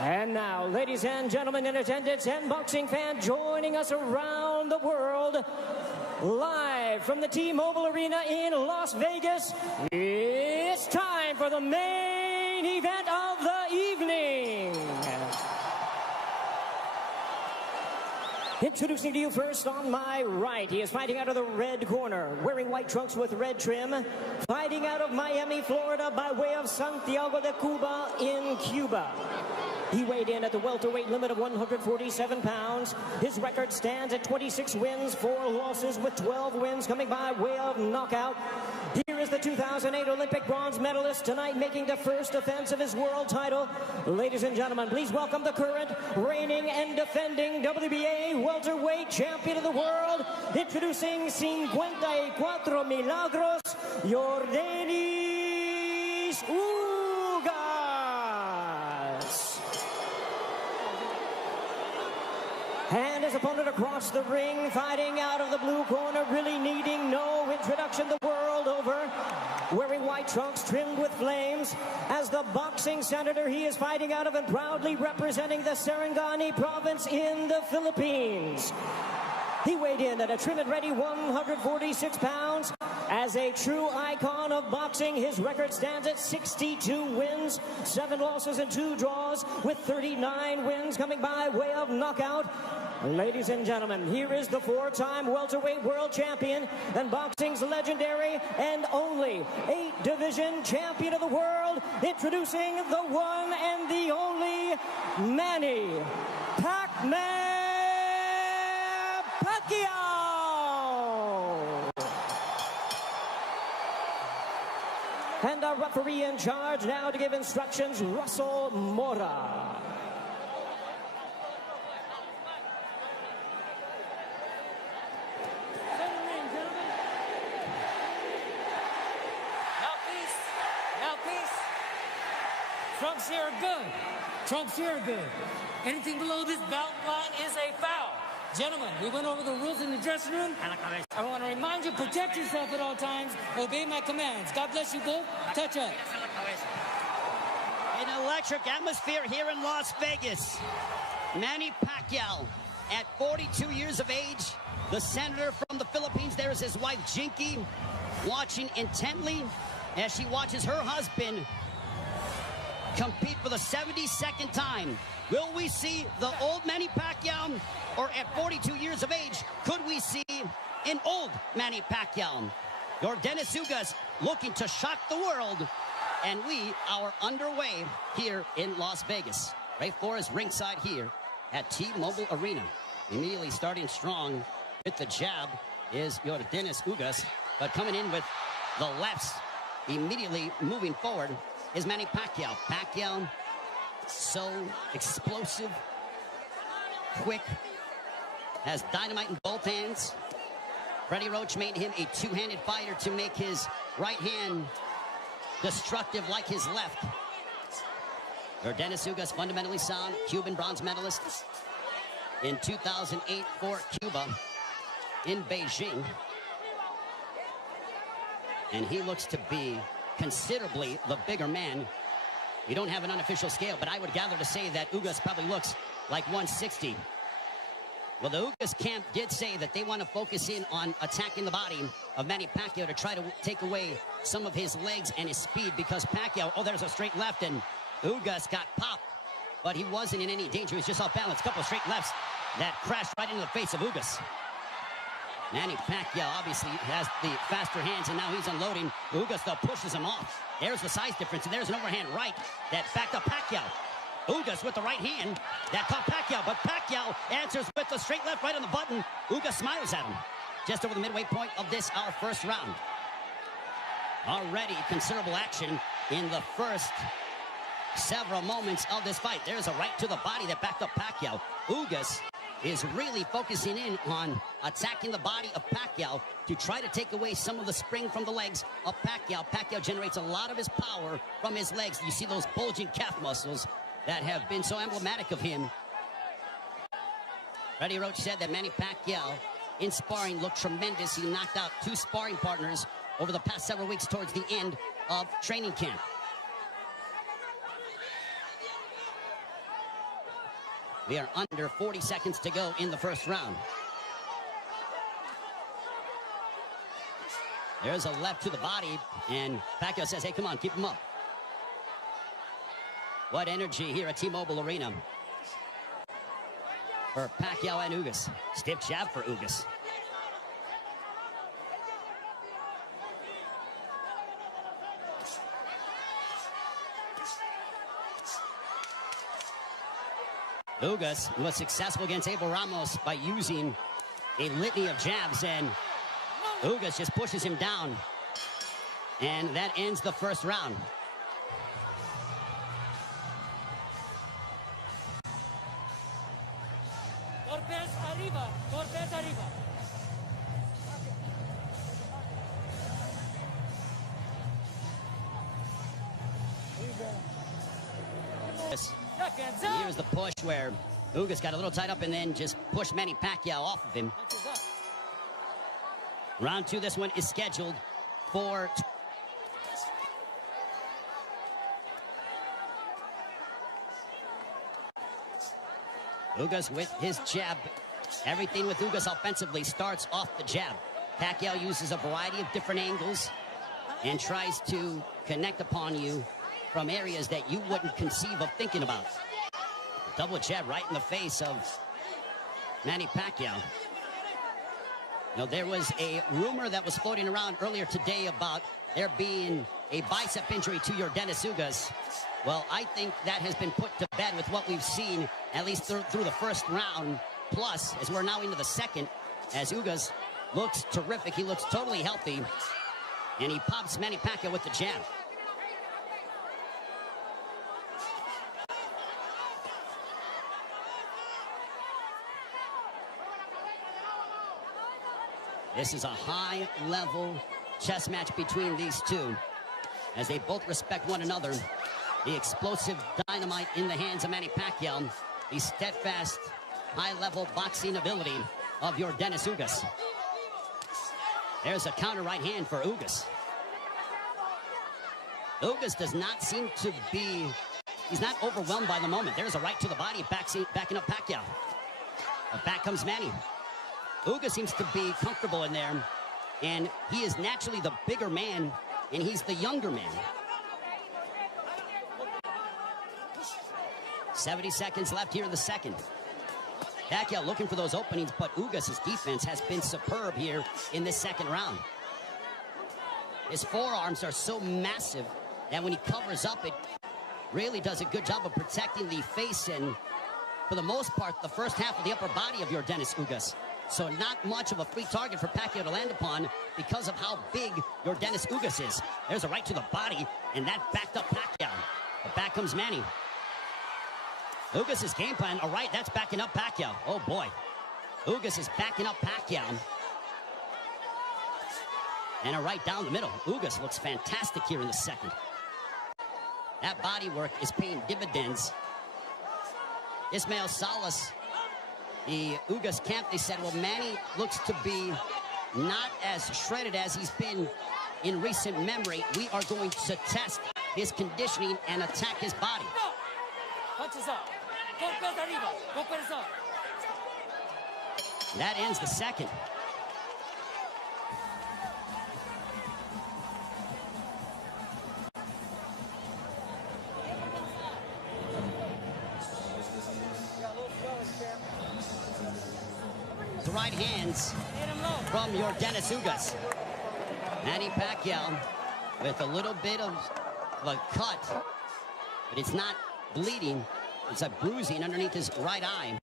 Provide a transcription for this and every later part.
And now, ladies and gentlemen in attendance and boxing fans joining us around the world, live from the T-Mobile Arena in Las Vegas, it's time for the main event of the evening. Introducing to you first on my right, he is fighting out of the red corner, wearing white trunks with red trim, fighting out of Miami, Florida by way of Santiago de Cuba in Cuba. He weighed in at the welterweight limit of 147 pounds. His record stands at 26 wins, 4 losses, with 12 wins coming by way of knockout. Here is the 2008 Olympic bronze medalist, tonight making the first defense of his world title. Ladies and gentlemen, please welcome the current, reigning and defending WBA welterweight champion of the world, introducing 54 Milagros, Yordenis Ugas. And his opponent across the ring, fighting out of the blue corner, really needing no introduction the world over. Wearing white trunks trimmed with flames. As the boxing senator, he is fighting out of and proudly representing the Sarangani province in the Philippines. He weighed in at a trim and ready 146 pounds. As a true icon of boxing, his record stands at 62 wins, 7 losses and 2 draws, with 39 wins coming by way of knockout. Ladies and gentlemen, here is the 4-time welterweight world champion and boxing's legendary and only 8-division champion of the world, introducing the one and the only Manny Pacquiao. And our referee in charge now to give instructions, Russell Mora. Trunks here are good. Trunks here are good. Anything below this belt line is a foul. Gentlemen, we went over the rules in the dressing room. I want to remind you, protect yourself at all times. Obey my commands. God bless you both. Touch up. An electric atmosphere here in Las Vegas. Manny Pacquiao, at 42 years of age, the senator from the Philippines. There is his wife, Jinky, watching intently as she watches her husband compete for the 72nd time. Will we see the old Manny Pacquiao, or at 42 years of age, could we see an old Manny Pacquiao? Yordenis Ugas looking to shock the world, and we are underway here in Las Vegas. Ray Flores ringside here at T-Mobile Arena. Immediately starting strong with the jab is Yordenis Ugas, but coming in with the lefts, immediately moving forward is Manny Pacquiao. Pacquiao, so explosive, quick, has dynamite in both hands. Freddie Roach made him a two-handed fighter to make his right hand destructive like his left. Yordenis Ugas, fundamentally sound, Cuban bronze medalist in 2008 for Cuba in Beijing. And he looks to be considerably the bigger man. We don't have an unofficial scale, but I would gather to say that Ugas probably looks like 160. Well, the Ugas camp did say that they want to focus in on attacking the body of Manny Pacquiao to try to take away some of his legs and his speed, because Pacquiao, oh, there's a straight left, and Ugas got popped, but he wasn't in any danger. He was just off balance. Couple of straight lefts that crashed right into the face of Ugas. Manny Pacquiao obviously has the faster hands, and now he's unloading. Ugas, though, pushes him off. There's the size difference, and there's an overhand right that backed up Pacquiao. Ugas with the right hand that caught Pacquiao, but Pacquiao answers with the straight left right on the button. Ugas smiles at him. Just over the midway point of this, our first round. Already considerable action in the first several moments of this fight. There's a right to the body that backed up Pacquiao. Ugas is really focusing in on attacking the body of Pacquiao to try to take away some of the spring from the legs of Pacquiao. Pacquiao generates a lot of his power from his legs. You see those bulging calf muscles that have been so emblematic of him. Freddie Roach said that Manny Pacquiao in sparring looked tremendous. He knocked out 2 sparring partners over the past several weeks towards the end of training camp. We are under 40 seconds to go in the first round. There's a left to the body, and Pacquiao says, hey, come on, keep him up. What energy here at T-Mobile Arena for Pacquiao and Ugas. Stiff jab for Ugas. Ugas was successful against Abel Ramos by using a litany of jabs, and Ugas just pushes him down. And that ends the first round. Torpes arriba, Torpes arriba. Here's the push where Ugas got a little tied up and then just pushed Manny Pacquiao off of him. Round two, this one is scheduled for... Ugas with his jab. Everything with Ugas offensively starts off the jab. Pacquiao uses a variety of different angles and tries to connect upon you from areas that you wouldn't conceive of thinking about. Double jab right in the face of Manny Pacquiao. Now, there was a rumor that was floating around earlier today about there being a bicep injury to Yordenis Ugas. Well, I think that has been put to bed with what we've seen, at least through the first round, plus, as we're now into the second, as Ugas looks terrific. He looks totally healthy, and he pops Manny Pacquiao with the jab. This is a high-level chess match between these two, as they both respect one another. The explosive dynamite in the hands of Manny Pacquiao, the steadfast, high-level boxing ability of Yordenis Ugas. There's a counter right hand for Ugas. Ugas does not seem to be, he's not overwhelmed by the moment. There's a right to the body, backing up Pacquiao. But back comes Manny. Ugas seems to be comfortable in there, and he is naturally the bigger man, and he's the younger man. 70 seconds left here in the second. Pacquiao looking for those openings, but Ugas' defense has been superb here in this second round. His forearms are so massive that when he covers up, it really does a good job of protecting the face and, for the most part, the first half of the upper body of Yordenis Ugas. So not much of a free target for Pacquiao to land upon because of how big Yordenis Ugas is. There's a right to the body, and that backed up Pacquiao. But back comes Manny. Ugas' game plan, all right, that's backing up Pacquiao. Oh, boy. Ugas is backing up Pacquiao. And a right down the middle. Ugas looks fantastic here in the second. That body work is paying dividends. Ismael Salas, the Ugas camp, they said, well, Manny looks to be not as shredded as he's been in recent memory. We are going to test his conditioning and attack his body. Punches up. Golpes arriba. Golpes up. That ends the second. The right hands from Yordenis Ugas. Manny Pacquiao with a little bit of a cut, but it's not bleeding. It's a bruising underneath his right eye.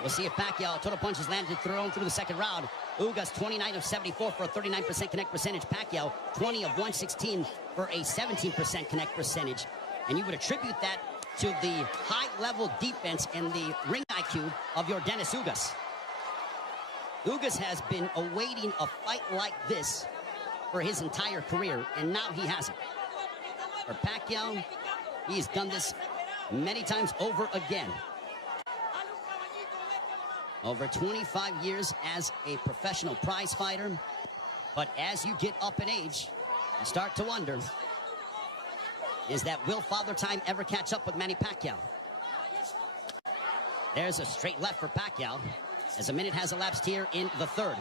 We'll see if Pacquiao total punches landed thrown through the second round. Ugas 29 of 74 for a 39% connect percentage. Pacquiao 20 of 116 for a 17% connect percentage. And you would attribute that to the high-level defense and the ring IQ of Yordenis Ugas. Ugas has been awaiting a fight like this for his entire career, and now he has it. For Pacquiao, he's done this many times over again. Over 25 years as a professional prize fighter. But as you get up in age, you start to wonder, will Father Time ever catch up with Manny Pacquiao? There's a straight left for Pacquiao as a minute has elapsed here in the third.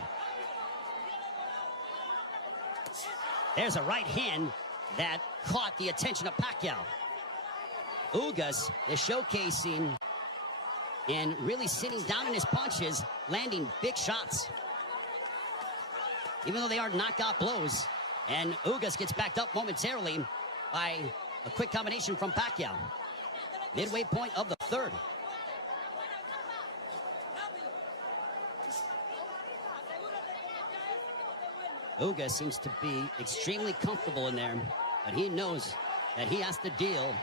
There's a right hand that caught the attention of Pacquiao. Ugas is showcasing and really sitting down in his punches, landing big shots. Even though they are knockout blows. And Ugas gets backed up momentarily by a quick combination from Pacquiao. Midway point of the third. Ugas seems to be extremely comfortable in there, but he knows that he has to deal.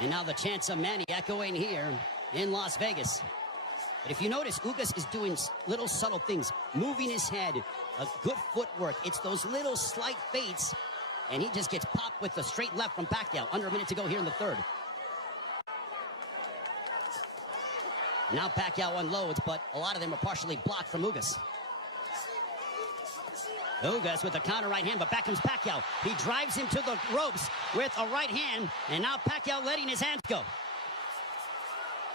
And now the chance of Manny echoing here in Las Vegas. But if you notice, Ugas is doing little subtle things, moving his head, a good footwork. It's those little slight feints, and he just gets popped with the straight left from Pacquiao. Under a minute to go here in the third. Now Pacquiao unloads, but a lot of them are partially blocked from Ugas. Ugas with a counter right hand, but back comes Pacquiao. He drives him to the ropes with a right hand, and now Pacquiao letting his hands go.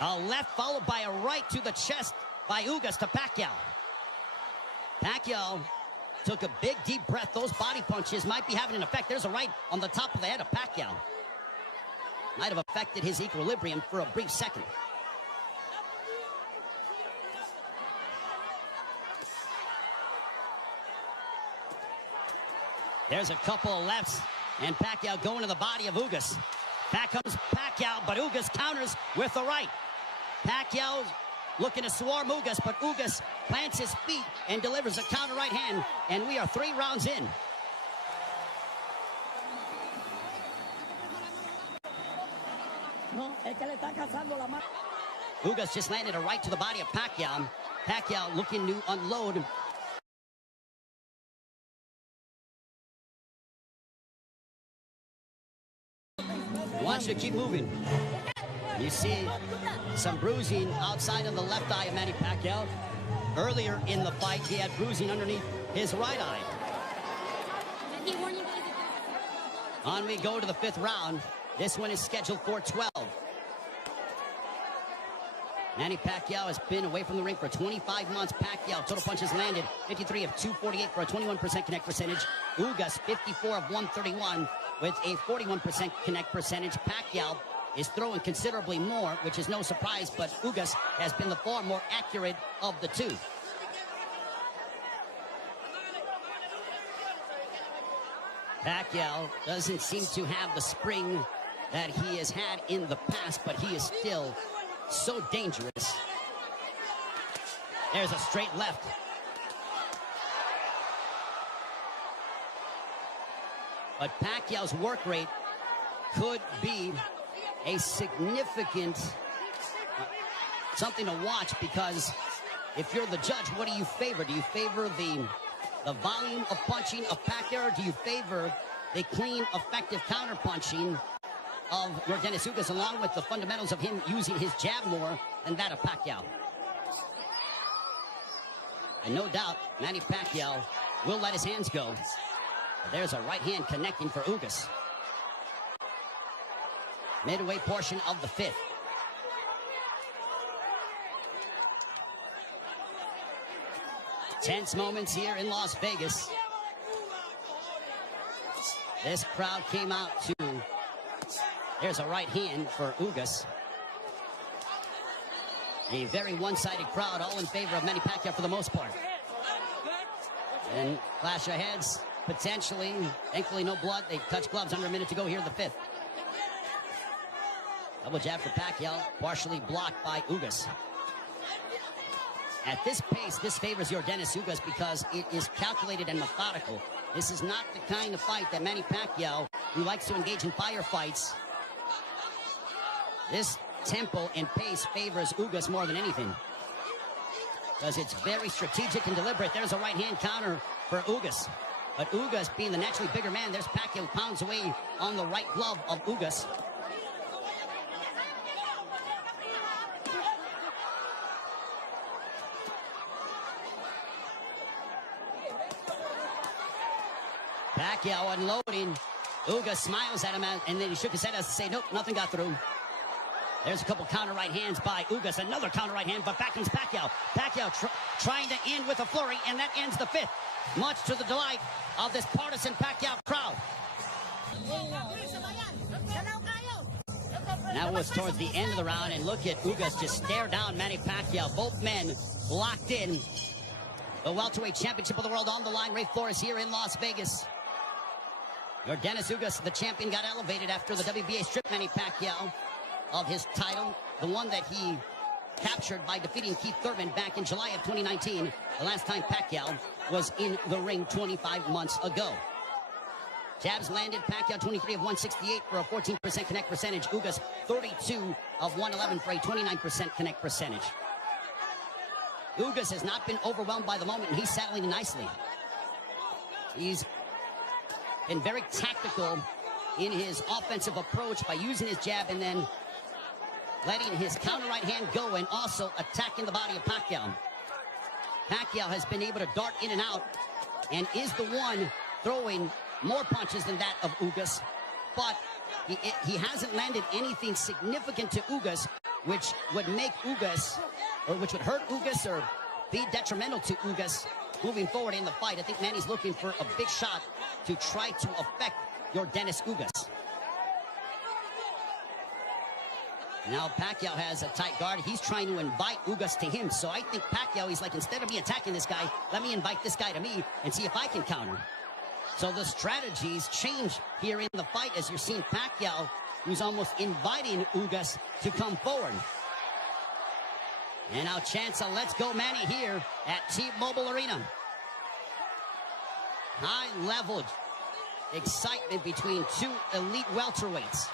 A left followed by a right to the chest by Ugas to Pacquiao. Pacquiao took a big deep breath. Those body punches might be having an effect. There's a right on the top of the head of Pacquiao. Might have affected his equilibrium for a brief second. There's a couple of lefts, and Pacquiao going to the body of Ugas. Back comes Pacquiao, but Ugas counters with the right. Pacquiao looking to swarm Ugas, but Ugas plants his feet and delivers a counter right hand, and we are 3 rounds in. Ugas just landed a right to the body of Pacquiao. Pacquiao looking to unload. Wants to keep moving. You see some bruising outside of the left eye of Manny Pacquiao. Earlier in the fight, he had bruising underneath his right eye. On we go to the 5th round. This one is scheduled for 12. Manny Pacquiao has been away from the ring for 25 months. Pacquiao, total punches landed 53 of 248 for a 21% connect percentage. Ugas, 54 of 131 with a 41% connect percentage. Pacquiao is throwing considerably more, which is no surprise, but Ugas has been the far more accurate of the two. Pacquiao doesn't seem to have the spring that he has had in the past, but he is still so dangerous. There's a straight left. But Pacquiao's work rate could be a significant something to watch, because if you're the judge, what do you favor? Do you favor the volume of punching of Pacquiao, or do you favor the clean, effective counter punching of Yordenis Ugas, along with the fundamentals of him using his jab more than that of Pacquiao? And no doubt, Manny Pacquiao will let his hands go. There's a right hand connecting for Ugas. Midway portion of the 5th. Tense moments here in Las Vegas. This crowd came out to... There's a right hand for Ugas. A very one-sided crowd, all in favor of Manny Pacquiao for the most part. And clash of heads, potentially. Thankfully, no blood. They touch gloves. Under a minute to go here in the 5th. Double jab for Pacquiao, partially blocked by Ugas. At this pace, this favors Yordenis Ugas because it is calculated and methodical. This is not the kind of fight that Manny Pacquiao, who likes to engage in firefights. This tempo and pace favors Ugas more than anything, because it's very strategic and deliberate. There's a right hand counter for Ugas. But Ugas, being the naturally bigger man, there's Pacquiao pounds away on the right glove of Ugas. Pacquiao unloading. Ugas smiles at him, and then he shook his head as to say, nope, nothing got through. There's a couple counter right hands by Ugas. Another counter right hand, but back comes Pacquiao. Pacquiao trying to end with a flurry, and that ends the fifth. Much to the delight of this partisan Pacquiao crowd. Now it's towards the end of the round, and look at Ugas just stare down Manny Pacquiao. Both men locked in. The welterweight championship of the world on the line. Ray Flores here in Las Vegas. Yordenis Ugas, the champion, got elevated after the WBA stripped Manny Pacquiao of his title, the one that he captured by defeating Keith Thurman back in July of 2019, the last time Pacquiao was in the ring 25 months ago. Jabs landed. Pacquiao 23 of 168 for a 14% connect percentage. Ugas 32 of 111 for a 29% connect percentage. Ugas has not been overwhelmed by the moment, and he's settling nicely. He's been very tactical in his offensive approach by using his jab and then letting his counter right hand go and also attacking the body of Pacquiao. Pacquiao has been able to dart in and out and is the one throwing more punches than that of Ugas, but he hasn't landed anything significant to Ugas, which would make Ugas, or which would hurt Ugas or be detrimental to Ugas moving forward in the fight. I think Manny's looking for a big shot to try to affect Yordenis Ugas. Now Pacquiao has a tight guard. He's trying to invite Ugas to him. So I think Pacquiao, he's like, instead of me attacking this guy, let me invite this guy to me and see if I can counter. So the strategies change here in the fight as you're seeing Pacquiao, who's almost inviting Ugas to come forward. And now chance of Let's Go Manny here at T-Mobile Arena. High-level excitement between two elite welterweights.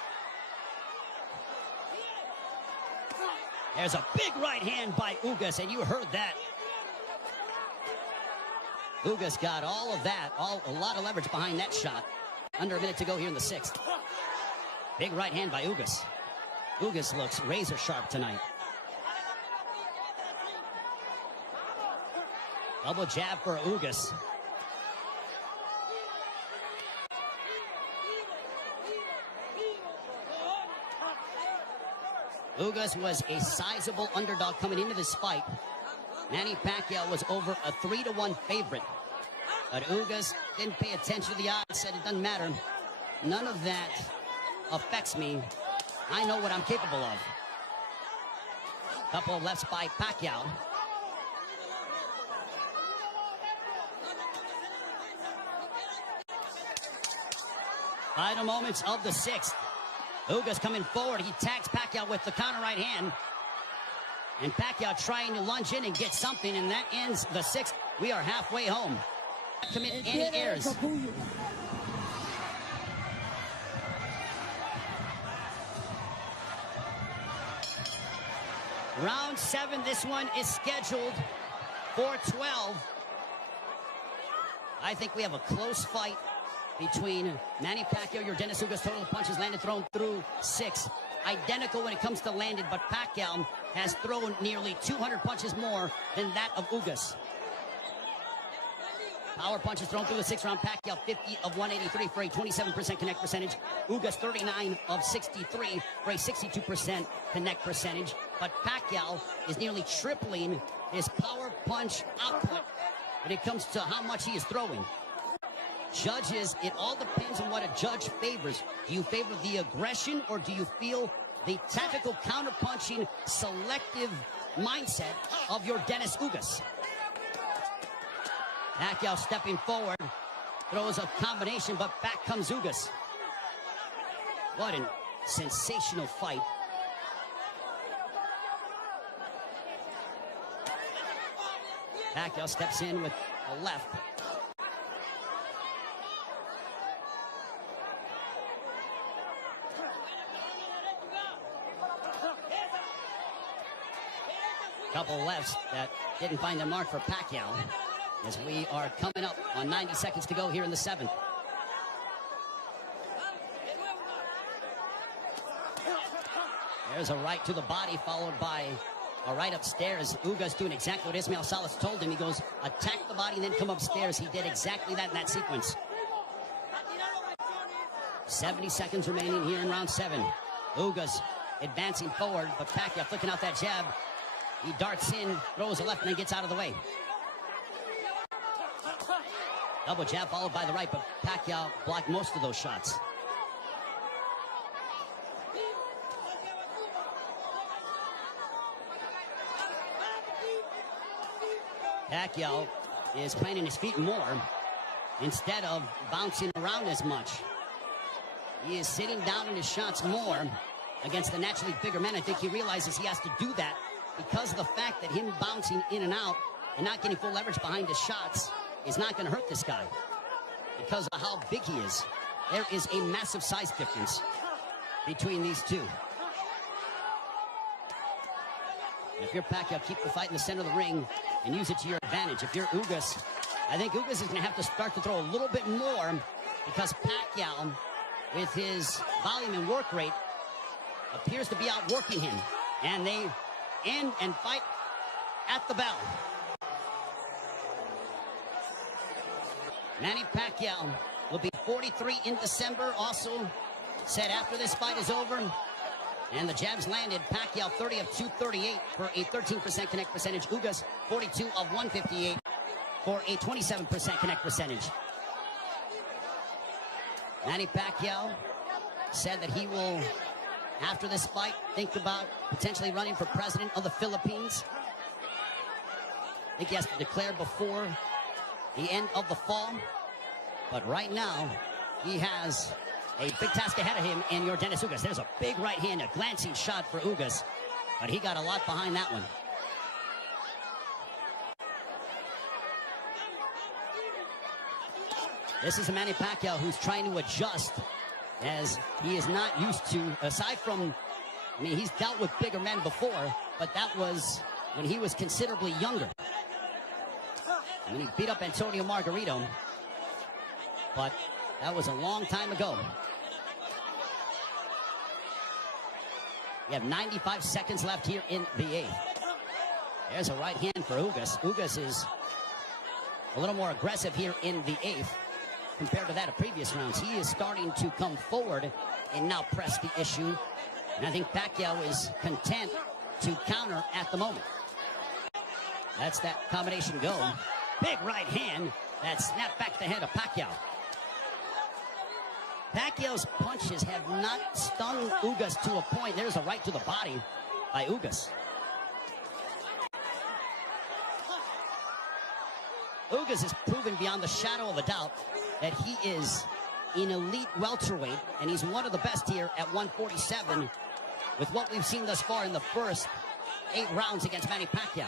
There's a big right hand by Ugas, and you heard that. Ugas got all of that, a lot of leverage behind that shot. Under a minute to go here in the sixth. Big right hand by Ugas. Ugas looks razor sharp tonight. Double jab for Ugas. Ugas was a sizable underdog coming into this fight. Manny Pacquiao was over a 3-1 favorite. But Ugas didn't pay attention to the odds, said it doesn't matter. None of that affects me. I know what I'm capable of. Couple of lefts by Pacquiao. Final moments of the sixth. Ugas coming forward. He tags Pacquiao with the counter right hand. And Pacquiao trying to lunge in and get something, and that ends the sixth. We are halfway home. Commit any errors. Round 7, this one is scheduled for 12. I think we have a close fight between Manny Pacquiao, Yordenis Ugas. Total punches landed, thrown through 6. Identical when it comes to landed, but Pacquiao has thrown nearly 200 punches more than that of Ugas. Power punches thrown through the 6th round. Pacquiao 50 of 183 for a 27% connect percentage. Ugas 39 of 63 for a 62% connect percentage. But Pacquiao is nearly tripling his power punch output when it comes to how much he is throwing. Judges, it all depends on what a judge favors. Do you favor the aggression, or do you feel the tactical counterpunching selective mindset of Yordenis Ugas? Pacquiao stepping forward, throws a combination, but back comes Ugas. What a sensational fight. Pacquiao steps in with a left. Couple lefts that didn't find the mark for Pacquiao, as we are coming up on 90 seconds to go here in the 7th. There's a right to the body, followed by a right upstairs. Ugas doing exactly what Ismael Salas told him. He goes, attack the body and then come upstairs. He did exactly that in that sequence. 70 seconds remaining here in round 7. Ugas advancing forward, but Pacquiao flicking out that jab. He darts in, throws a left, and then gets out of the way. Double jab followed by the right, but Pacquiao blocked most of those shots. Pacquiao is planting his feet more instead of bouncing around as much. He is sitting down in his shots more against the naturally bigger men. I think he realizes he has to do that because of the fact that him bouncing in and out and not getting full leverage behind his shots is not going to hurt this guy because of how big he is. There is a massive size difference between these two. And if you're Pacquiao, keep the fight in the center of the ring and use it to your advantage. If you're Ugas, I think Ugas is going to have to start to throw a little bit more because Pacquiao, with his volume and work rate, appears to be outworking him. And they end and fight at the bell. Manny Pacquiao will be 43 in December. Also said after this fight is over. And the jabs landed. Pacquiao 30 of 238 for a 13% connect percentage. Ugas 42 of 158 for a 27% connect percentage. Manny Pacquiao said that he will, after this fight, think about potentially running for president of the Philippines. I think he has to declare before the end of the fall. But right now, he has a big task ahead of him in Yordenis Ugas. There's a big right hand, a glancing shot for Ugas. But he got a lot behind that one. This is a Manny Pacquiao who's trying to adjust, as he is not used to, aside from, I mean, he's dealt with bigger men before, but that was when he was considerably younger. I mean, he beat up Antonio Margarito, but that was a long time ago. We have 95 seconds left here in the eighth. There's a right hand for Ugas. Ugas is a little more aggressive here in the eighth compared to that of previous rounds. He is starting to come forward and now press the issue. And I think Pacquiao is content to counter at the moment. That's that combination go. Big right hand that snapped back the head of Pacquiao. Pacquiao's punches have not stung Ugas to a point. There's a right to the body by Ugas. Ugas has proven beyond the shadow of a doubt that he is an elite welterweight, and he's one of the best here at 147 with what we've seen thus far in the first 8 rounds against Manny Pacquiao.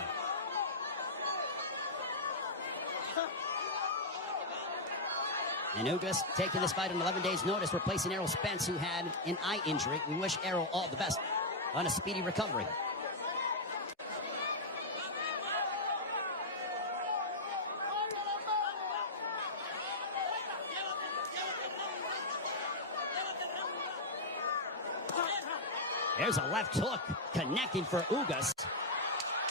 And Ugas taking this fight on 11 days' notice, replacing Errol Spence, who had an eye injury. We wish Errol all the best on a speedy recovery. There's a left hook connecting for Ugas.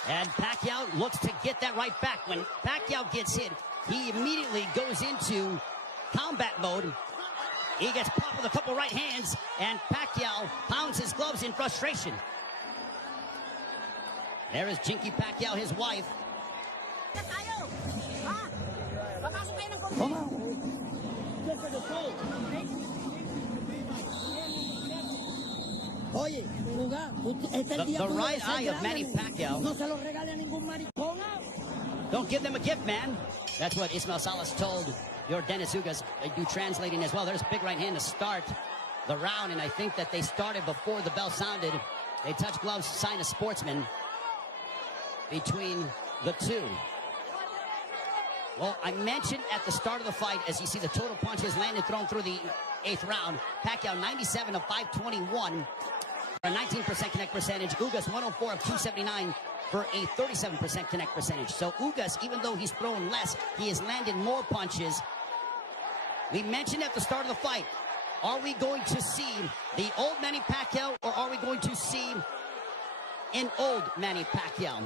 And Pacquiao looks to get that right back. When Pacquiao gets hit, he immediately goes into combat mode. He gets popped with a couple right hands, and Pacquiao pounds his gloves in frustration. There is Jinky Pacquiao, his wife. The right eye of Manny Pacquiao. Don't give them a gift, man. That's what Ismael Salas told Yordenis Ugas. They do translating as well. There's a big right hand to start the round, and I think that they started before the bell sounded. They touched gloves, sign of sportsman between the two. Well, I mentioned at the start of the fight, as you see the total punches landed thrown through the 8th round, Pacquiao 97 of 521 for a 19% connect percentage. Ugas 104 of 279 for a 37% connect percentage. So Ugas, even though he's thrown less, he has landed more punches. We mentioned at the start of the fight, are we going to see the old Manny Pacquiao, or are we going to see an old Manny Pacquiao?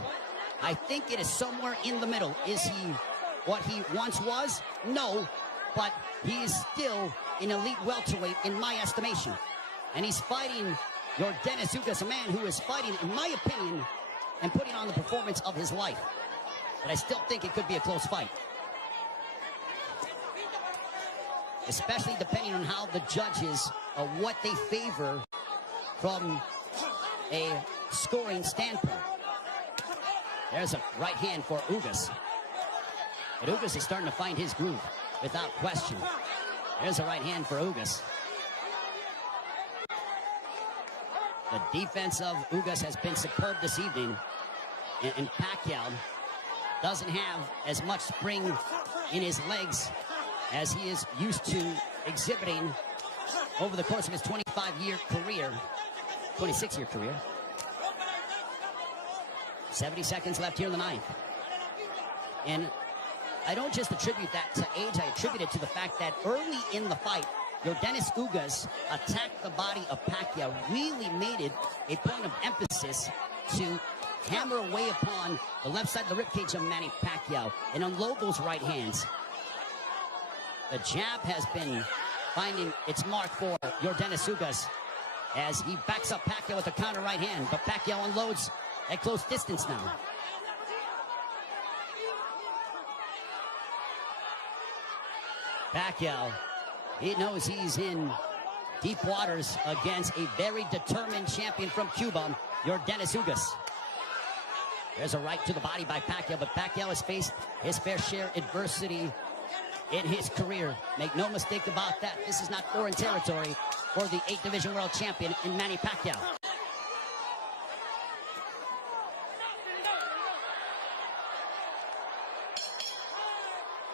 I think it is somewhere in the middle. Is he what he once was? No, but he is still an elite welterweight in my estimation. And he's fighting Yordenis Ugas, a man who is fighting, in my opinion, and putting on the performance of his life. But I still think it could be a close fight. Especially depending on how the judges, what they favor from a scoring standpoint. There's a right hand for Ugas. But Ugas is starting to find his groove, without question. There's a right hand for Ugas. The defense of Ugas has been superb this evening. And Pacquiao doesn't have as much spring in his legs as he is used to exhibiting over the course of his 25-year career, 26-year career. 70 seconds left here in the ninth. And I don't just attribute that to age, I attribute it to the fact that early in the fight, Yordenis Ugas attacked the body of Pacquiao, really made it a point of emphasis to hammer away upon the left side of the ribcage of Manny Pacquiao and unload those right hands. The jab has been finding its mark for Yordenis Ugas as he backs up Pacquiao with a counter right hand, but Pacquiao unloads at close distance now. Pacquiao, he knows he's in deep waters against a very determined champion from Cuba, Yordenis Ugas. There's a right to the body by Pacquiao, but Pacquiao has faced his fair share of adversity in his career. Make no mistake about that. This is not foreign territory for the 8th Division World Champion in Manny Pacquiao.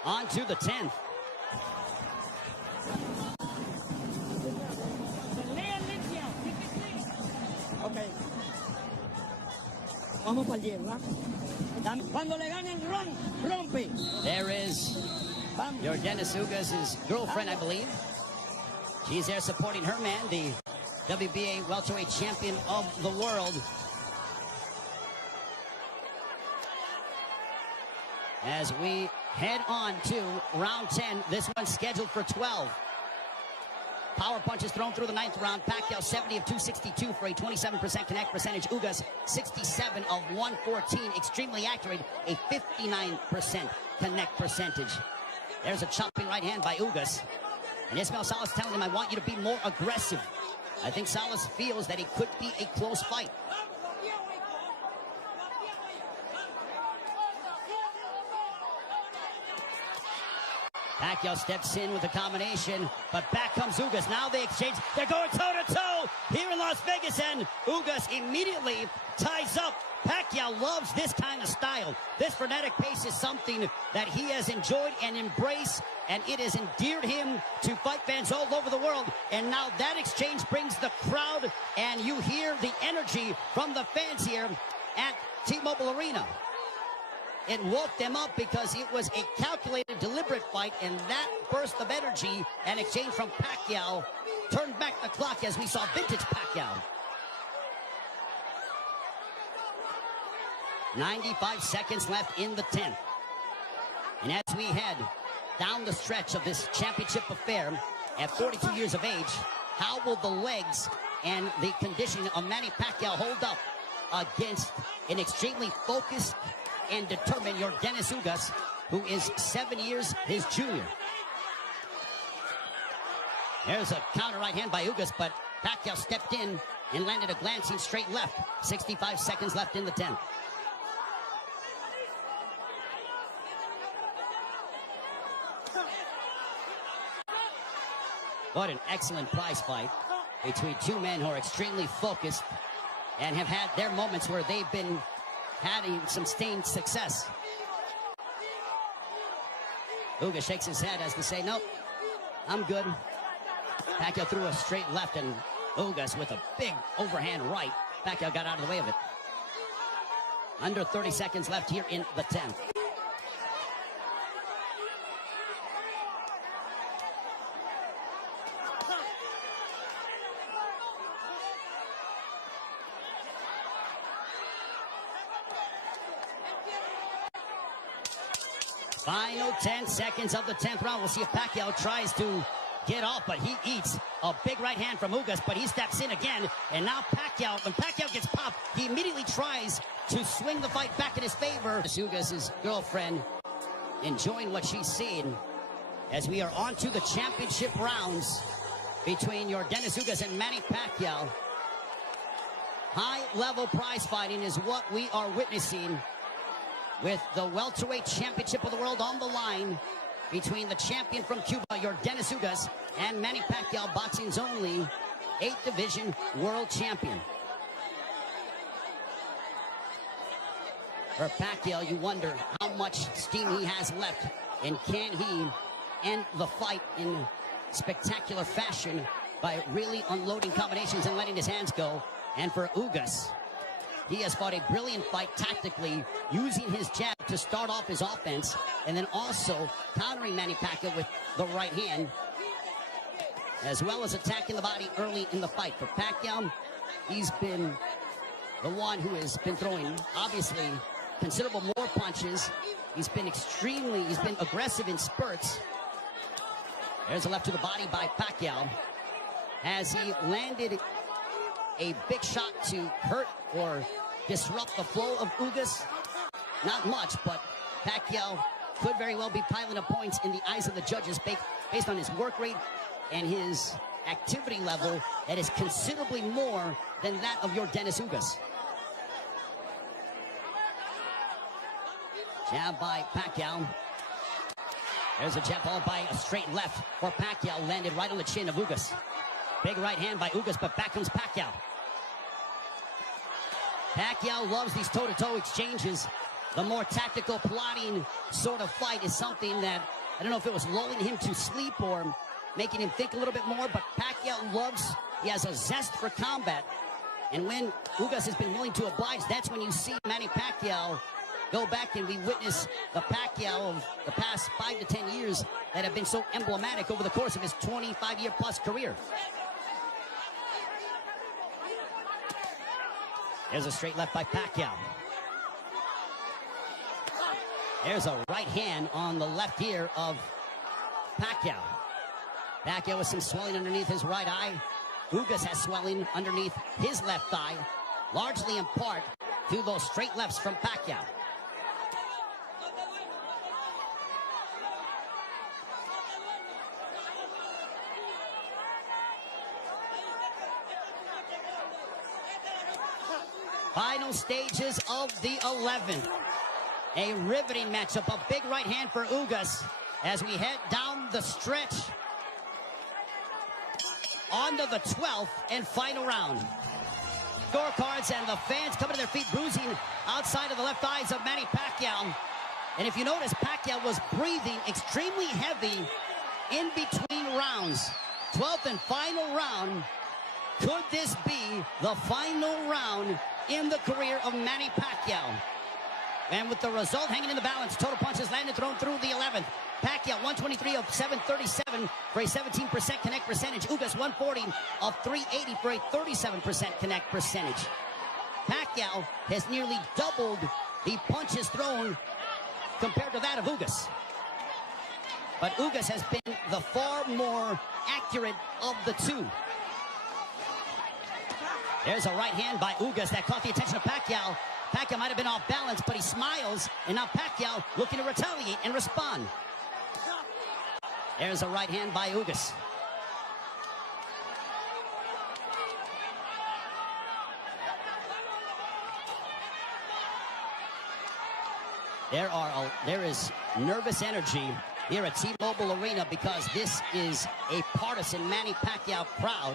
On to the 10th. Okay. Vamos para el 10, ¿verdad? Cuando le ganen, rompe. There is Yordenis Ugas' girlfriend, I believe. She's there supporting her man, the WBA welterweight champion of the world. As we head on to round 10, this one's scheduled for 12. Power punches thrown through the 9th round. Pacquiao 70 of 262 for a 27% connect percentage. Ugas 67 of 114. Extremely accurate, a 59% connect percentage. There's a chopping right hand by Ugas. And Ismael Salas telling him, I want you to be more aggressive. I think Salas feels that it could be a close fight. Pacquiao steps in with a combination, but back comes Ugas. Now they exchange. They're going toe-to-toe here in Las Vegas, and Ugas immediately ties up. Pacquiao loves this kind of style. This frenetic pace is something that he has enjoyed and embraced, and it has endeared him to fight fans all over the world. And now that exchange brings the crowd, and you hear the energy from the fans here at T-Mobile Arena. It woke them up because it was a calculated, deliberate fight, and that burst of energy and exchange from Pacquiao turned back the clock as we saw vintage Pacquiao. 95 seconds left in the 10th. And as we head down the stretch of this championship affair at 42 years of age, how will the legs and the conditioning of Manny Pacquiao hold up against an extremely focused and determined Yordenis Ugas, who is 7 years his junior? There's a counter right hand by Ugas, but Pacquiao stepped in and landed a glancing straight left. 65 seconds left in the 10th. What an excellent prize fight between two men who are extremely focused and have had their moments where they've been having some sustained success. Ugas shakes his head as to say, nope, I'm good. Pacquiao threw a straight left, and Ugas with a big overhand right. Pacquiao got out of the way of it. Under 30 seconds left here in the 10th. Final 10 seconds of the 10th round. We'll see if Pacquiao tries to get off, but he eats a big right hand from Ugas, but he steps in again. And now Pacquiao, when Pacquiao gets popped, he immediately tries to swing the fight back in his favor. Ugas' girlfriend enjoying what she's seen as we are on to the championship rounds between Yordenis Ugas and Manny Pacquiao. High-level prize fighting is what we are witnessing, with the welterweight championship of the world on the line between the champion from Cuba, Yordenis Ugas, and Manny Pacquiao, boxing's only 8th division world champion. For Pacquiao, you wonder how much steam he has left, and can he end the fight in spectacular fashion by really unloading combinations and letting his hands go. And for Ugas, he has fought a brilliant fight tactically, using his jab to start off his offense, and then also countering Manny Pacquiao with the right hand, as well as attacking the body early in the fight. For Pacquiao, he's been the one who has been throwing, obviously, considerable more punches. He's been aggressive in spurts. There's a left to the body by Pacquiao. Has he landed a big shot to hurt or disrupt the flow of Ugas? Not much, but Pacquiao could very well be piling up points in the eyes of the judges based on his work rate and his activity level that is considerably more than that of Yordenis Ugas. Jab by Pacquiao. There's a jab followed by a straight left for Pacquiao, landed right on the chin of Ugas. Big right hand by Ugas, but back comes Pacquiao. Pacquiao loves these toe-to-toe exchanges. The more tactical, plotting sort of fight is something that, I don't know if it was lulling him to sleep or making him think a little bit more, but Pacquiao loves, he has a zest for combat. And when Ugas has been willing to oblige, that's when you see Manny Pacquiao go back, and we witness the Pacquiao of the past 5 to 10 years that have been so emblematic over the course of his 25-year-plus career. There's a straight left by Pacquiao. There's a right hand on the left ear of Pacquiao. Pacquiao with some swelling underneath his right eye. Ugas has swelling underneath his left eye, largely in part to those straight lefts from Pacquiao. Final stages of the 11th. A riveting matchup. A big right hand for Ugas as we head down the stretch onto the 12th and final round. Scorecards and the fans coming to their feet, bruising outside of the left eyes of Manny Pacquiao. And if you notice, Pacquiao was breathing extremely heavy in between rounds. 12th and final round. Could this be the final round in the career of Manny Pacquiao? And with the result hanging in the balance, total punches landed, thrown through the 11th. Pacquiao 123 of 737 for a 17% connect percentage. Ugas 140 of 380 for a 37% connect percentage. Pacquiao has nearly doubled the punches thrown compared to that of Ugas. But Ugas has been the far more accurate of the two. There's a right hand by Ugas that caught the attention of Pacquiao. Pacquiao might have been off balance, but he smiles, and now Pacquiao looking to retaliate and respond. There's a right hand by Ugas. There is nervous energy here at T-Mobile Arena because this is a partisan Manny Pacquiao crowd.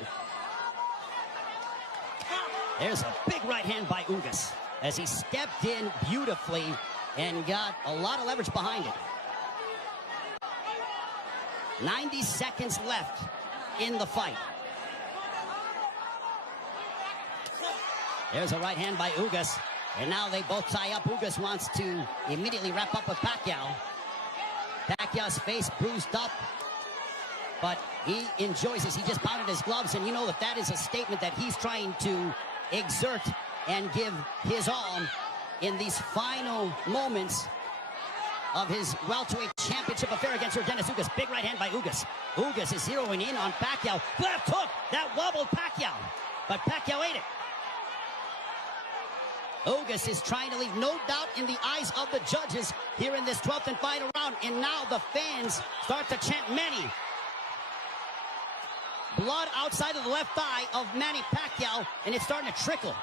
There's a big right hand by Ugas as he stepped in beautifully and got a lot of leverage behind it. 90 seconds left in the fight. There's a right hand by Ugas, and now they both tie up. Ugas wants to immediately wrap up with Pacquiao. Pacquiao's face bruised up, but he enjoys this. He just pounded his gloves, and you know that is a statement that he's trying to exert and give his all in these final moments of his welterweight championship affair against Yordenis Ugas. Big right hand by Ugas. Ugas is zeroing in on Pacquiao. Left hook, that wobbled Pacquiao, but Pacquiao ate it. Ugas is trying to leave no doubt in the eyes of the judges here in this 12th and final round, and now the fans start to chant Manny. Blood outside of the left thigh of Manny Pacquiao, and it's starting to trickle.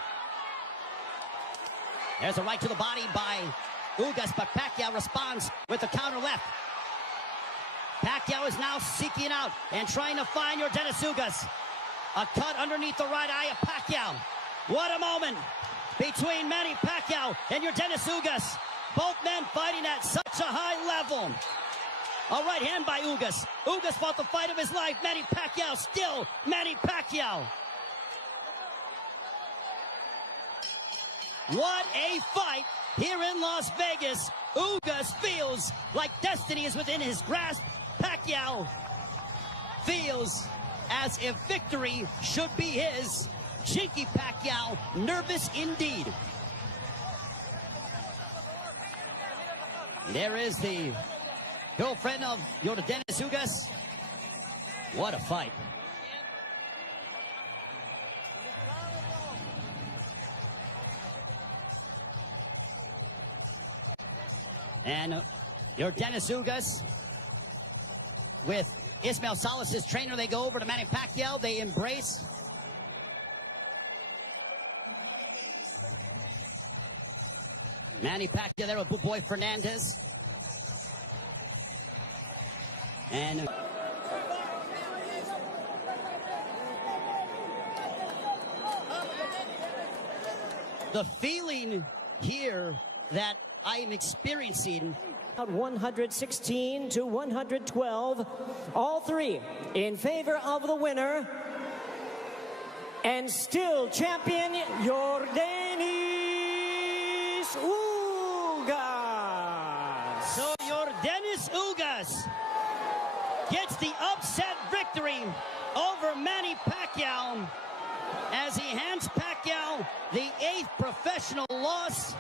There's a right to the body by Ugas, but Pacquiao responds with the counter left. Pacquiao is now seeking out and trying to find Yordenis Ugas. A cut underneath the right eye of Pacquiao. What a moment between Manny Pacquiao and Yordenis Ugas. Both men fighting at such a high level. A right hand by Ugas. Ugas fought the fight of his life. Manny Pacquiao still Manny Pacquiao. What a fight here in Las Vegas. Ugas feels like destiny is within his grasp. Pacquiao feels as if victory should be his. Chinky Pacquiao, nervous indeed. There is the girlfriend of Yordenis Ugas. What a fight. And Yordenis Ugas with Ismael Salas' trainer, they go over to Manny Pacquiao. They embrace. Manny Pacquiao there with Boy Fernandez. And the feeling here that I am experiencing. 116 to 112, all three in favor of the winner, and still champion Yordenis Ugas. So Yordenis Ugas gets the upset victory over Manny Pacquiao as he hands Pacquiao the 8th professional loss